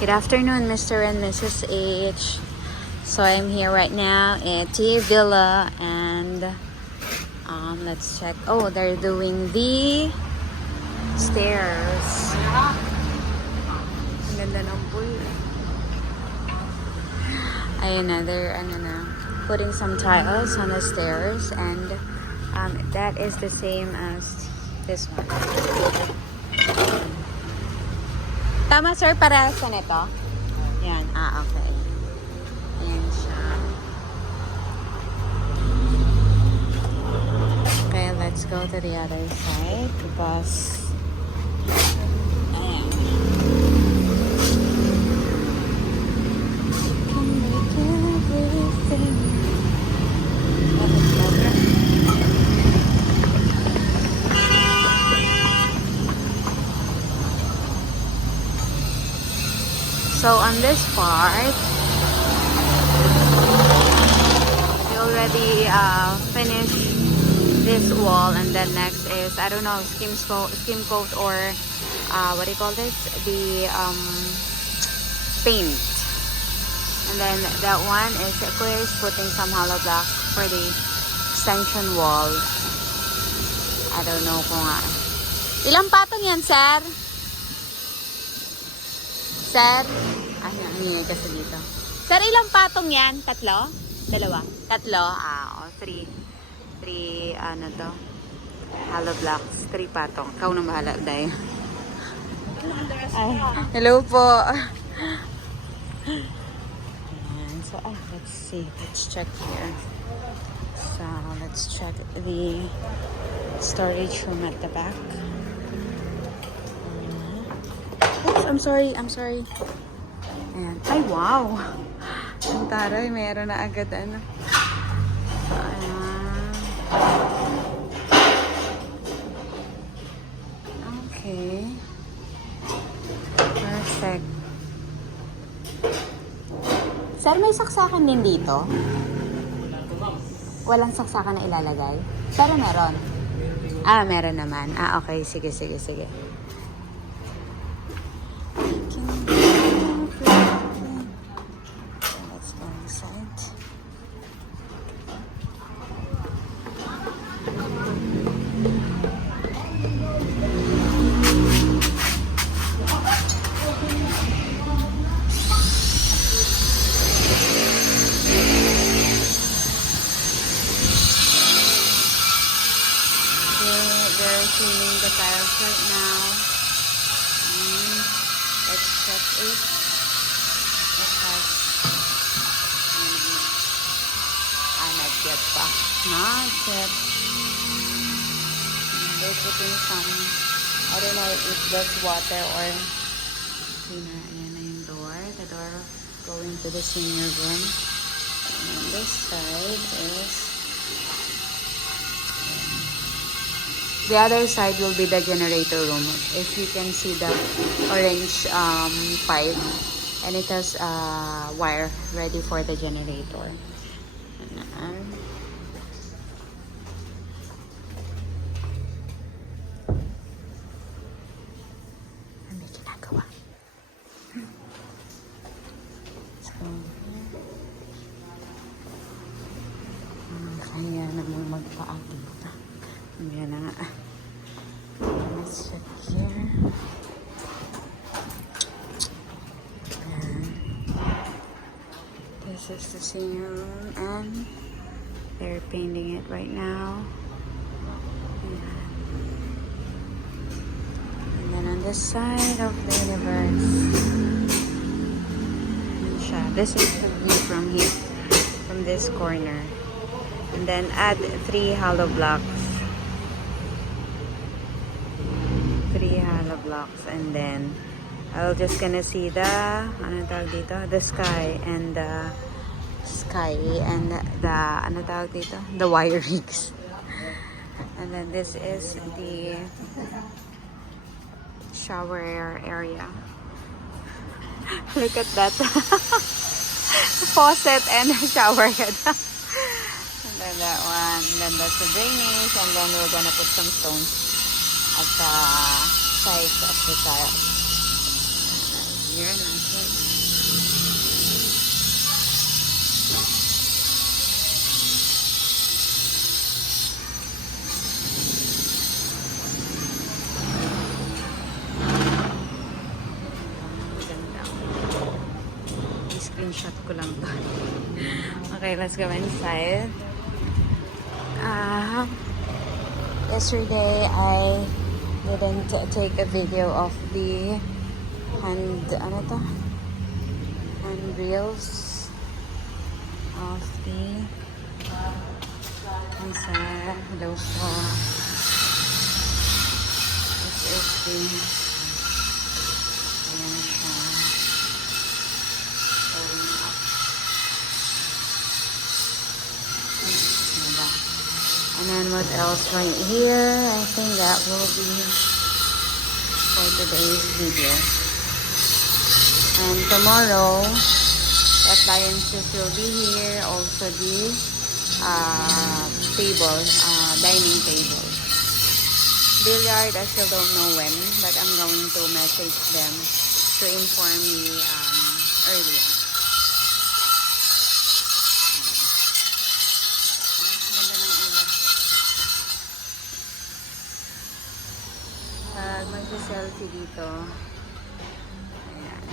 Good afternoon, Mr. and Mrs. H. So I'm here right now at T Villa and let's check. Oh, they're doing the stairs. Ang ganda ng pool. Ayun na, they're putting some tiles on the stairs and that is the same as this one. Tama, sir, parehas na nito? Yan. Okay. Yan siya. Okay, let's go to the other side. The bus. Ayan. Can make everything. So on this part, we already finished this wall, and then next is, I don't know, skim coat or what do you call this? The paint. And then that one is Kuya is putting some hollow blocks for the extension wall. I don't know kung ilang patong yan, sir? Sir? Ano kasi dito. Sir, ilang patong yan? Tatlo? Dalawa? Tatlo? Three. Three, hollow blocks. 3 patong. Ikaw na bahala, Day. Hello po. Ayan. So, let's see. Let's check here. So, let's check the storage room at the back. Oops, I'm sorry. Ayan. Ay, wow! Ang taray, meron na agad So, ayan. Okay. Perfect. Sir, may saksakan din dito? Walang saksakan na ilalagay? Pero meron. Meron naman. Okay. Sige. They're cleaning the tiles right now. Let's check it. Not yet pa. Not yet. They're putting some, I don't know if that's water or cleaner. Ayan na yung door. The door going to the senior room. And this side is, the other side will be the generator room. If you can see the orange pipe, and it has wire ready for the generator. Ano ginagawa? So, kaya naman magpa-agita. Yan na nga. Let's check here. This is the senior room and they're painting it right now. And then on this side of the universe, this is the view from here, from this corner. And then add 3 hollow blocks. 3 hollow blocks, and then I'll just gonna see the the sky and the the wire rigs. And then this is the shower area. Look at that. Faucet and shower head. And then that one, and then that's the drainage, and then we're gonna put some stones at the sides of the tile. Here na. Ganda. I-screenshot ko lang to. Okay, let's go inside. Yesterday I didn't take a video of the handrails of the hello po. This is the ayan siya. Going up. Diba? And then what else right here? I think that will be for today's video. And tomorrow, the appliances will be here. Also the table, dining table. Billiard, I still don't know when, but I'm going to message them to inform me earlier. Ganda ng ulat. Pag mag-selfie dito, ayan.